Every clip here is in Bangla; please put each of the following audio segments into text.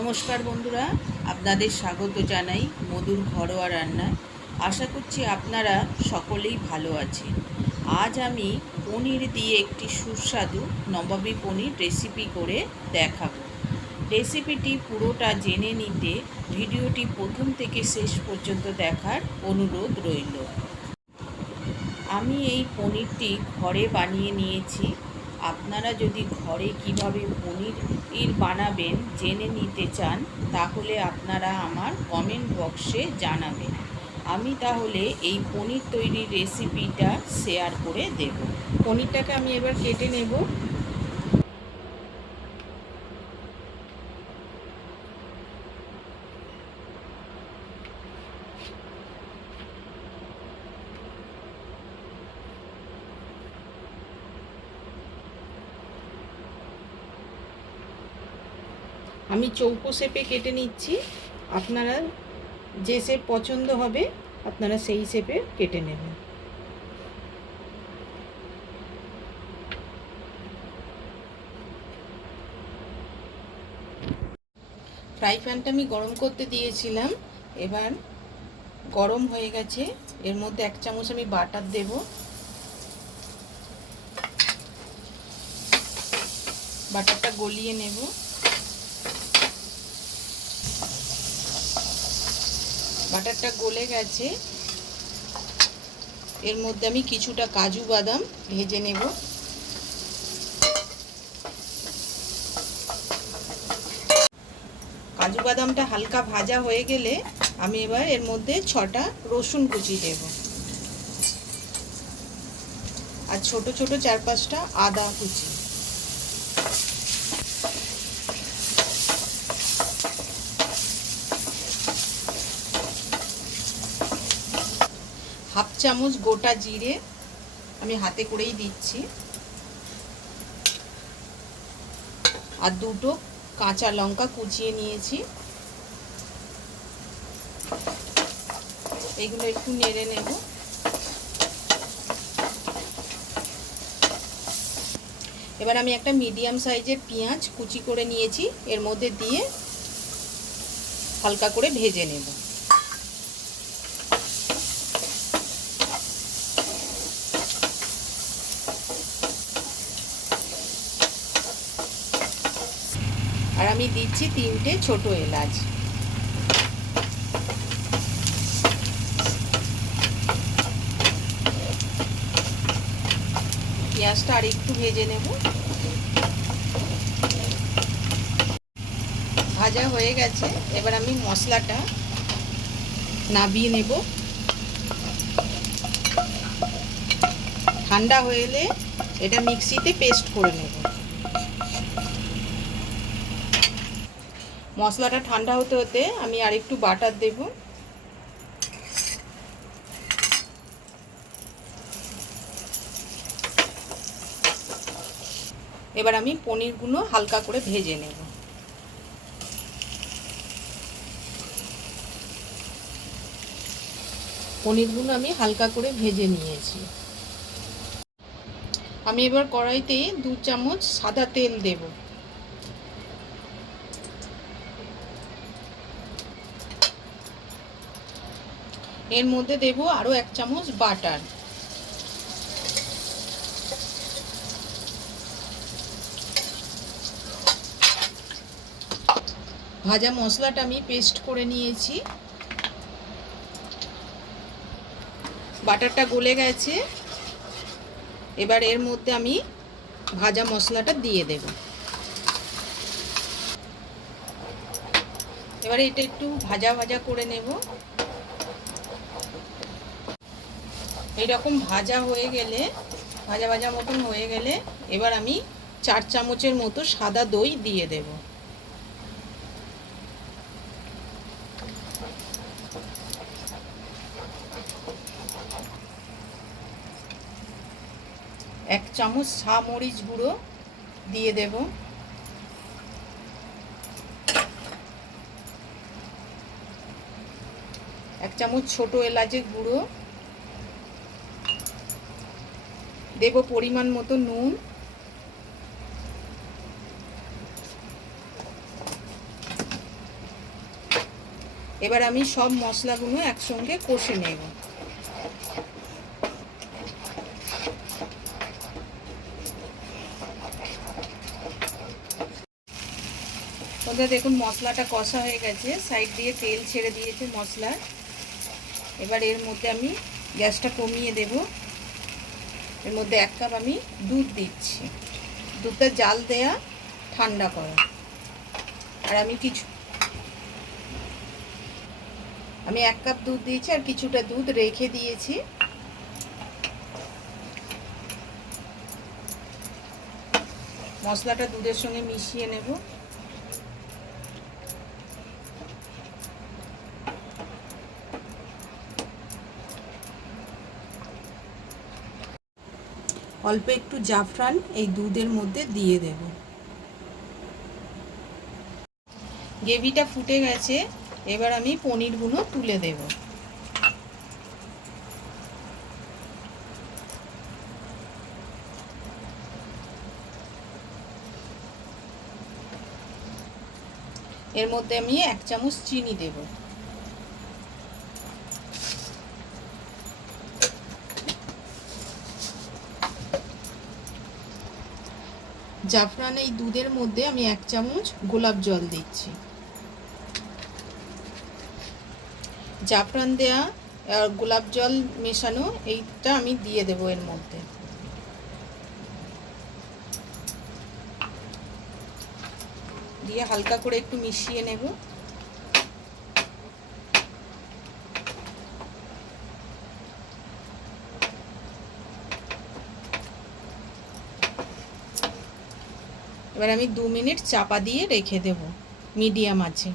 নমস্কার বন্ধুরা, আপনাদের স্বাগত জানাই মধুর ঘরোয়া রান্নায়। আশা করছি আপনারা সকলেই ভালো আছেন। আজ আমি পনির দিয়ে একটি সুস্বাদু নবাবী পনির রেসিপি করে দেখাবো। রেসিপিটি পুরোটা জেনে নিতে ভিডিওটি প্রথম থেকে শেষ পর্যন্ত দেখার অনুরোধ রইল। আমি এই পনিরটি ঘরে বানিয়ে নিয়েছি। আপনারা যদি ঘরে কিভাবে পনির বানাবেন জেনে নিতে চান তাহলে আপনারা আমার কমেন্ট বক্সে জানাবেন। আমি তাহলে এই পনির তৈরির রেসিপিটা শেয়ার করে দেব। পনিরটাকে আমি এবার কেটে নেব। আমি চৌকো শেপে কেটে নিচ্ছি। আপনারা যে শেপ পছন্দ হবে আপনারা সেই শেপে কেটে নেবেন। ফ্রাই প্যানটা আমি গরম করতে দিয়েছিলাম, এবার গরম হয়ে গেছে। এর মধ্যে 1 চামচ আমি বাটার দেব। বাটারটা গলিয়ে নেব। বাটারটা গলে গেছে, এর মধ্যে আমি কিছুটা কাজু বাদাম ভেজে নেব। কাজু বাদামটা হালকা ভাজা হয়ে গেলে আমি এবার এর মধ্যে 6টা রসুন কুচি দেব আর ছোট ছোট 4-5টা আদা কুচি। হাফ চামচ গোটা জিরে আমি হাতে করেই দিচ্ছি আর 2টো কাঁচা লঙ্কা কুচিয়ে নিয়েছি। এগুলো একটু নেড়ে নেব। এবার আমি একটা মিডিয়াম সাইজের পেঁয়াজ কুচি করে নিয়েছি, এর মধ্যে দিয়ে হালকা করে ভেজে নেব। আর আমি দিচ্ছি 3টে ছোট এলাচ। পেঁয়াজটা আর একটু ভেজে নেব। ভাজা হয়ে গেছে, এবার আমি মশলাটা নাবিয়ে নেব। ঠান্ডা হয়ে এলে এটা মিক্সিতে পেস্ট করে নেব। মশলাটা ঠান্ডা হতে হতে আমি আর একটু বাটার দেব। এবার আমি পনিরগুলো হালকা করে ভেজে নেব। পনিরগুলো আমি হালকা করে ভেজে নিয়েছি। আমি এবার কড়াইতে 2 চামচ সাদা তেল দেব। এর মধ্যে দেব আরও 1 চামচ বাটার। ভাজা মশলাটা আমি পেস্ট করে নিয়েছি। বাটারটা গলে গেছে, এবার এর মধ্যে আমি ভাজা মশলাটা দিয়ে দেব। এবারে এটা একটু ভাজা ভাজা করে নেব। এইরকম ভাজা হয়ে গেলে, ভাজা ভাজা মতন হয়ে গেলে এবার আমি 4 চামচের মতো সাদা দই দিয়ে দেব। এক চামচ মরিচ গুঁড়ো দিয়ে দেব। 1 চামচ ছোট এলাচের গুঁড়ো দেব। পরিমাণ মতো নুন, এবার আমি সব মশলাগুলো একসঙ্গে কষে নেব। বন্ধুরা দেখুন মশলাটা কষা হয়ে গেছে, সাইড দিয়ে তেল ছেড়ে দিয়েছে মশলার। এবার এর মধ্যে আমি গ্যাসটা কমিয়ে দেব। এর মধ্যে 1 কাপ আমি দুধ দিচ্ছি। দুধটা জাল দেয়া, ঠান্ডা করা। আর আমি 1 কাপ দুধ দিয়েছি আর কিছুটা দুধ রেখে দিয়েছি। মশলাটা দুধের সঙ্গে মিশিয়ে নেব। অল্প একটু জাফরান এই দুধের মধ্যে দিয়ে দেব। গ্রেভিটা ফুটে গেছে, এবার আমি পনিরগুলো তুলে দেব। এর মধ্যে আমি 1 চামচ চিনি দেব। জাফরান এই দুধের মধ্যে আমি 1 চামচ গোলাপ জল দিচ্ছি। জাফরান দেয়া আর গোলাপ জল মেশানো এইটা আমি দিয়ে দেব এর মধ্যে। দিয়ে হালকা করে একটু মিশিয়ে নেব। এবার আমি 2 মিনিট চাপা দিয়ে রেখে দেব মিডিয়াম আছে।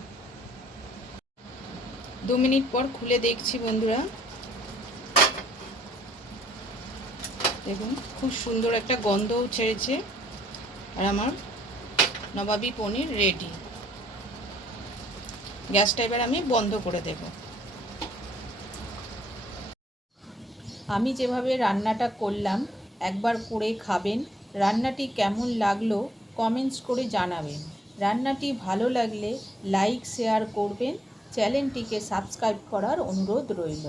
2 মিনিট পর খুলে দেখছি বন্ধুরা, দেখুন খুব সুন্দর একটা গন্ধও ছেড়েছে। আর আমার নবাবী পনির রেডি। গ্যাসটা এবার আমি বন্ধ করে দেব। আমি যেভাবে রান্নাটা করলাম একবার করে খাবেন। রান্নাটি কেমন লাগলো কমেন্টস করে জানাবেন। রান্নাটি ভালো লাগলে লাইক শেয়ার করবেন। চ্যানেলটিকে সাবস্ক্রাইব করার অনুরোধ রইল।